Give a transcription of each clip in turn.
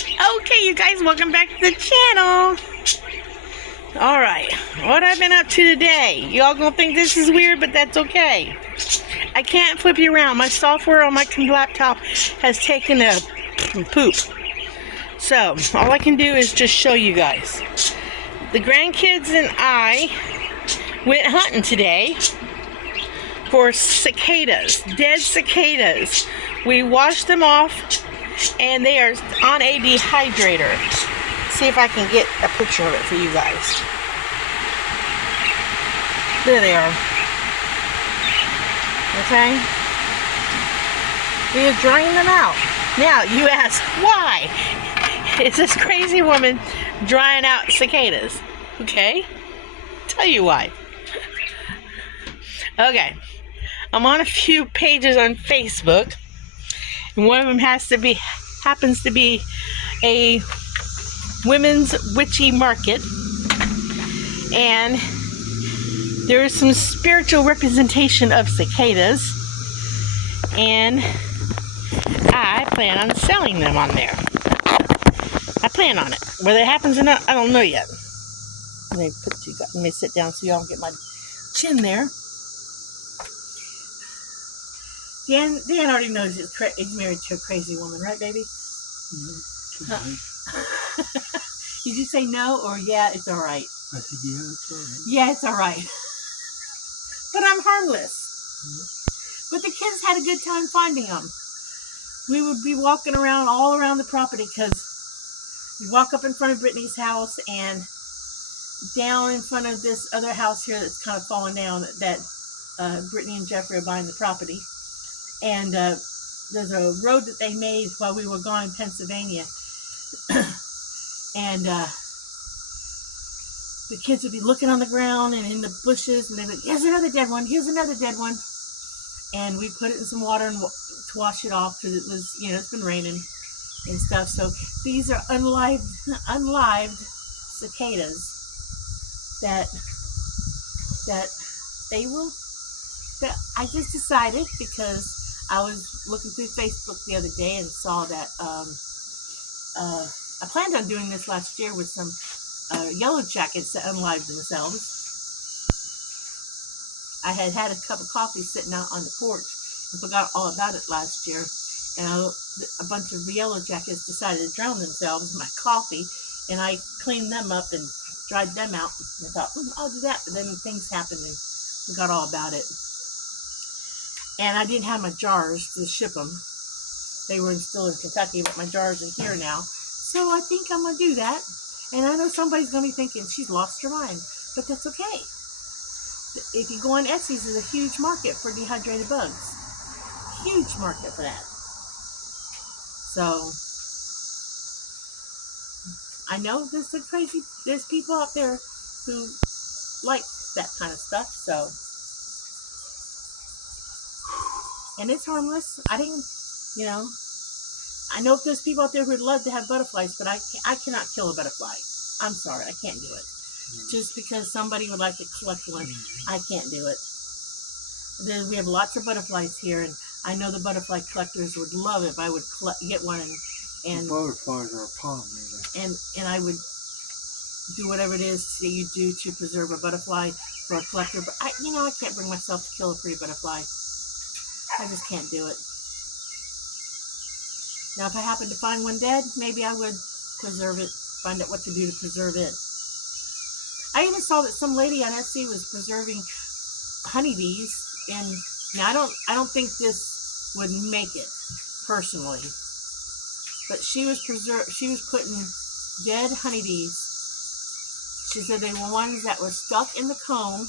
Okay, you guys, welcome back to the channel. Alright, what I've been up to today. Y'all gonna think this is weird, but that's okay. I can't flip you around. My software on my laptop has taken a poop. So, all I can do is just show you guys. The grandkids and I went hunting today for cicadas, dead cicadas. We washed them off and they are on a dehydrator. See if I can get a picture of it for you guys. There they are. Okay? We are drying them out. Now, you ask, why is this crazy woman drying out cicadas? Okay? Tell you why. Okay. I'm on a few pages on Facebook. And one of them happens to be a women's witchy market, and there is some spiritual representation of cicadas, and I plan on selling them on there. I plan on it. Whether it happens or not, I don't know yet. Let me sit down so y'all get my chin there. Dan already knows he's married to a crazy woman, right, baby? Mm-hmm. Huh. Did you say no or yeah, it's all right? I said, yeah, it's all right. Yeah, it's all right. But I'm harmless. Mm-hmm. But the kids had a good time finding them. We would be walking around all around the property because we walk up in front of Brittany's house and down in front of this other house here that's kind of fallen down that Brittany and Jeffrey are buying the property. And there's a road that they made while we were gone in Pennsylvania. And the kids would be looking on the ground and in the bushes, and they'd be like, here's another dead one, here's another dead one. And we put it in some water and to wash it off because it was, it's been raining and stuff. So these are unlived cicadas that I just decided, because I was looking through Facebook the other day and saw that I planned on doing this last year with some yellow jackets that unlived themselves. I had a cup of coffee sitting out on the porch and forgot all about it last year. And a bunch of yellow jackets decided to drown themselves in my coffee, and I cleaned them up and dried them out. And I thought, I'll do that. But then things happened and forgot all about it. And I didn't have my jars to ship them. They were still in Kentucky, but my jars are here now. So I think I'm going to do that. And I know somebody's going to be thinking, she's lost her mind. But that's okay. If you go on Etsy's, there's a huge market for dehydrated bugs. Huge market for that. So, I know there's people out there who like that kind of stuff, so. And it's harmless. I know if there's people out there who would love to have butterflies, but I cannot kill a butterfly. I'm sorry, I can't do it. Just because somebody would like to collect one, I can't do it. We have lots of butterflies here, and I know the butterfly collectors would love it if I would get one and the butterflies are a pollinator. And I would do whatever it is that you do to preserve a butterfly for a collector. But I can't bring myself to kill a pretty butterfly. I just can't do it. Now, if I happen to find one dead, maybe I would preserve it, find out what to do to preserve it. I even saw that some lady on Etsy was preserving honeybees, and now I don't think this would make it personally, but she was putting dead honeybees. She said they were ones that were stuck in the comb,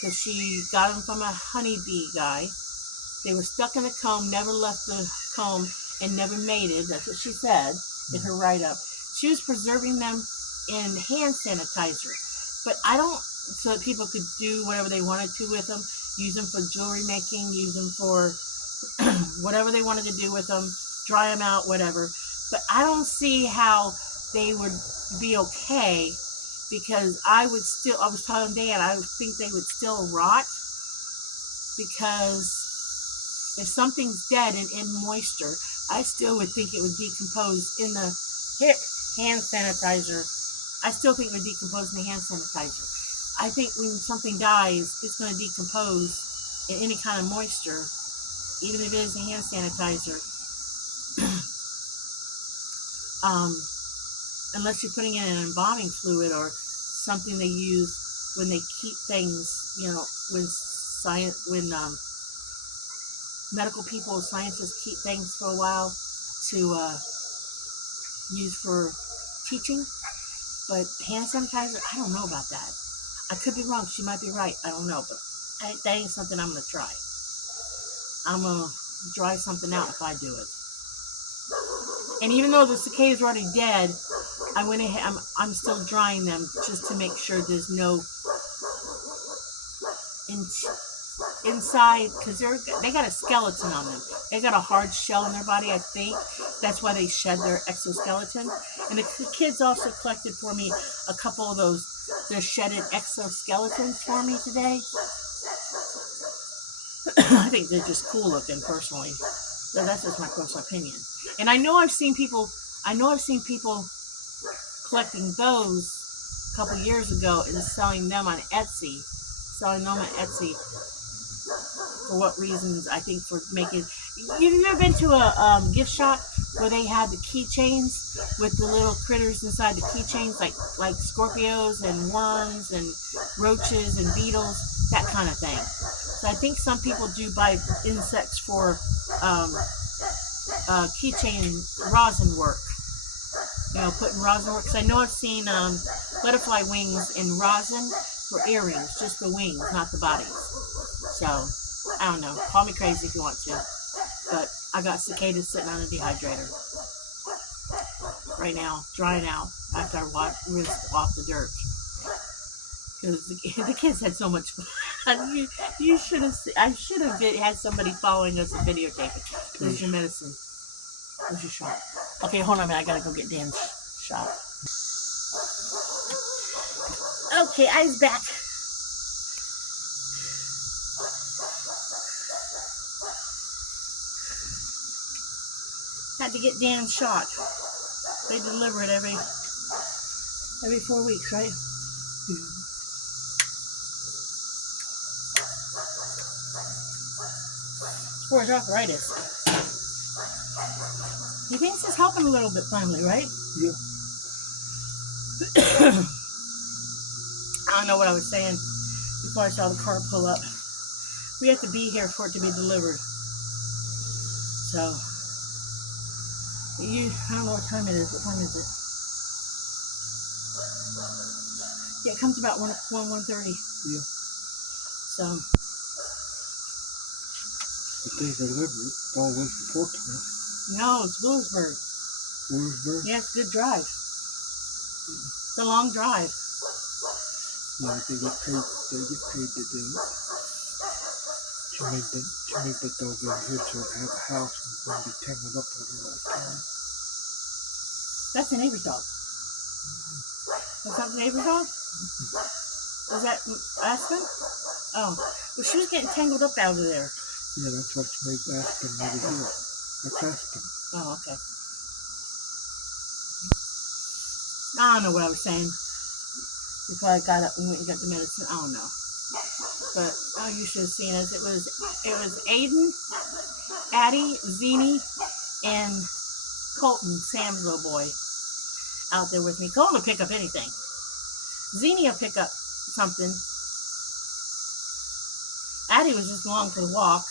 because she got them from a honeybee guy. They were stuck in the comb, never left the comb, and never mated. That's what she said in her write-up. She was preserving them in hand sanitizer. But so that people could do whatever they wanted to with them, use them for jewelry making, use them for whatever they wanted to do with them, dry them out, whatever. But I don't see how they would be okay, because I was telling Dan, I think they would still rot, because if something's dead and in moisture, I still would think it would decompose in the hand sanitizer. I still think it would decompose in the hand sanitizer. I think when something dies, it's going to decompose in any kind of moisture, even if it is a hand sanitizer. Unless you're putting in an embalming fluid or something they use when they keep things, when medical people, scientists keep things for a while to use for teaching. But hand sanitizer, I don't know about that. I could be wrong. She might be right. I don't know. But that ain't something I'm going to try. I'm going to dry something out if I do it. And even though the cicadas are already dead, I went ahead. I'm still drying them just to make sure there's no inside, because they got a skeleton on them. They got a hard shell in their body. I think that's why they shed their exoskeleton. And the kids also collected for me a couple of their shedded exoskeletons for me today. I think they're just cool looking, personally. So that's just my personal opinion. And I know I've seen people collecting those a couple years ago and selling them on Etsy. For what reasons? I think for making. You've ever been to a gift shop where they have the keychains with the little critters inside the keychains, like Scorpios and worms and roaches and beetles, that kind of thing. So I think some people do buy insects for keychain rosin work. Putting rosin work. Because I know I've seen butterfly wings in rosin for earrings, just the wings, not the bodies. So, I don't know. Call me crazy if you want to. But I got cicadas sitting on a dehydrator right now, drying out after I rinsed off the dirt. Because the kids had so much fun. You should have. I should have had somebody following us and videotaping. There's your medicine. There's your shot. Okay, hold on a minute. I gotta go get Dan's shot. Okay, I's back. Had to get Dan's shot. They deliver it every 4 weeks, right? Yeah. As far as arthritis. He thinks it's helping a little bit finally, right? Yeah. I don't know what I was saying before I saw the car pull up. We have to be here for it to be delivered. So, I don't know what time it is. What time is it? Yeah, it comes about 1:30. Yeah. So. If they deliver it, it's all the way from Portsmouth. No, it's Williamsburg. Williamsburg? Yeah, it's a good drive. It's a long drive. Yeah, they get paid to do it. She made the dog over here so it have a house and it's going to be tangled up with her all the time. That's the neighbor's dog. That's not the neighbor's dog? Is that Aspen? Oh. Well, she was getting tangled up out of there. Yeah, that's what she made Aspen over here. That's Aspen. Oh, okay. I don't know what I was saying before I got up and went and got the medicine. I don't know. But you should have seen us. It was Aiden, Addie, Zini, and Colton, Sam's little boy, out there with me. Colton will pick up anything. Zini will pick up something. Addie was just along for the walk.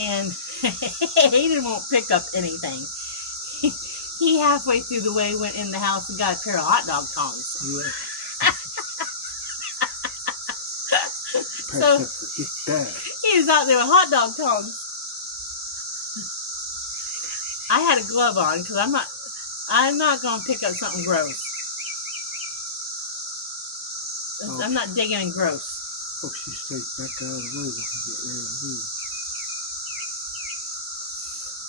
And Aiden won't pick up anything. He halfway through the way went in the house and got a pair of hot dog tongs. Yeah. So he was out there with hot dog tongs. I had a glove on because I'm not going to pick up something gross. Oh. I'm not digging in gross. Hope she stays back out of the way when we get ready to leave.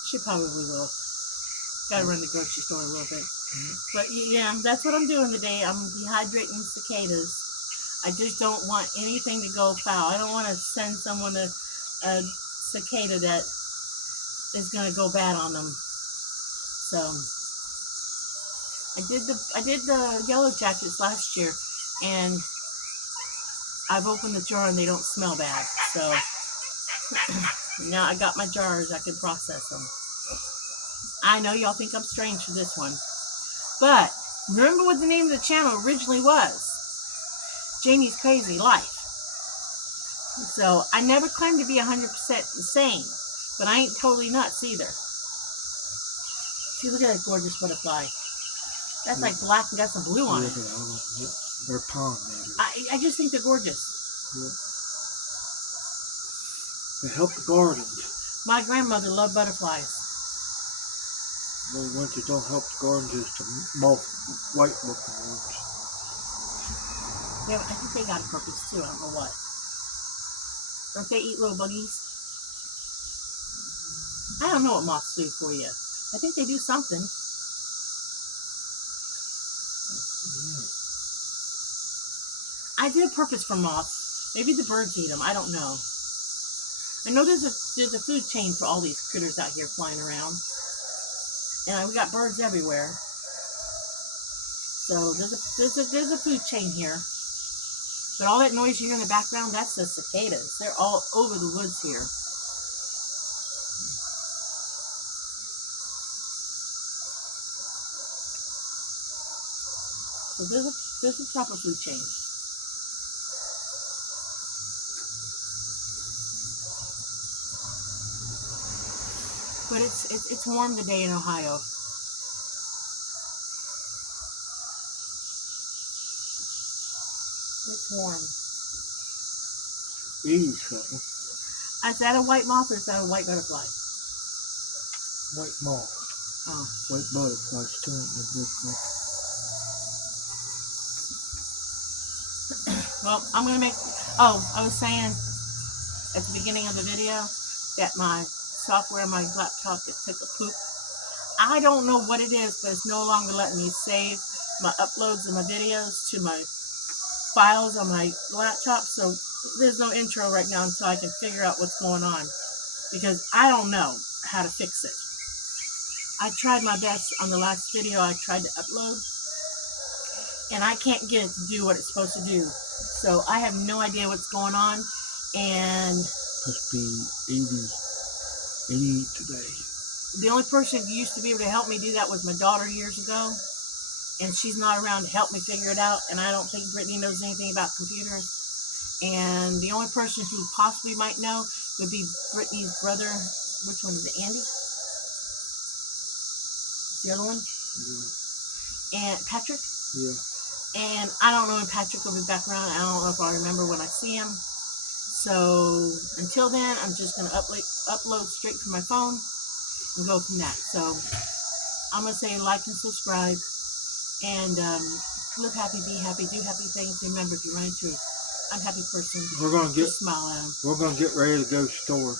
She probably will. Gotta run the grocery store a little bit. Mm-hmm. But yeah, that's what I'm doing today. I'm dehydrating cicadas. I just don't want anything to go foul. I don't want to send someone a cicada that is gonna go bad on them. So I did the yellow jackets last year, and I've opened the jar and they don't smell bad. So now I got my jars, I can process them. I know y'all think I'm strange for this one, but remember what the name of the channel originally was? Jamie's Crazy Life. So I never claimed to be 100% insane, but I ain't totally nuts either. See, look at that gorgeous butterfly. That's like black and got some blue on it. They're pollinators. I just think they're gorgeous. Yeah. They help the gardens. My grandmother loved butterflies. The only ones that don't help the gardens is the moth, white looking ones. Yeah, I think they got a purpose too. I don't know what. Don't they eat little buggies? I don't know what moths do for you. I think they do something. I did a purpose for moths. Maybe the birds eat them. I don't know. I know there's a food chain for all these critters out here flying around, and we got birds everywhere. So there's a food chain here. But all that noise you hear in the background, that's the cicadas. They're all over the woods here. So there's a proper food chain. But it's warm today in Ohio. It's warm. Something. Is that a white moth or is that a white butterfly? White moth. Oh. White butterflies too ain't no good for. Well, I'm gonna make. Oh, I was saying at the beginning of the video that my software, my laptop, it took a poop. I don't know what it is, but it's no longer letting me save my uploads of my videos to my files on my laptop. So there's no intro right now until I can figure out what's going on, because I don't know how to fix it. I tried my best on the last video. I tried to upload, and I can't get it to do what it's supposed to do. So I have no idea what's going on, and must be 80 today. The only person who used to be able to help me do that was my daughter years ago, and she's not around to help me figure it out, and I don't think Brittany knows anything about computers. And the only person who possibly might know would be Brittany's brother. Which one is it, Andy? The other one? Yeah. And Patrick? Yeah. And I don't know when Patrick will be back around. I don't know if I'll remember when I see him. So until then, I'm just going to upload straight from my phone and go from that. So I'm going to say like and subscribe, and live happy, be happy, do happy things. Remember, if you run into an unhappy person, we're going to smile at them. We're going to get ready to go to the store.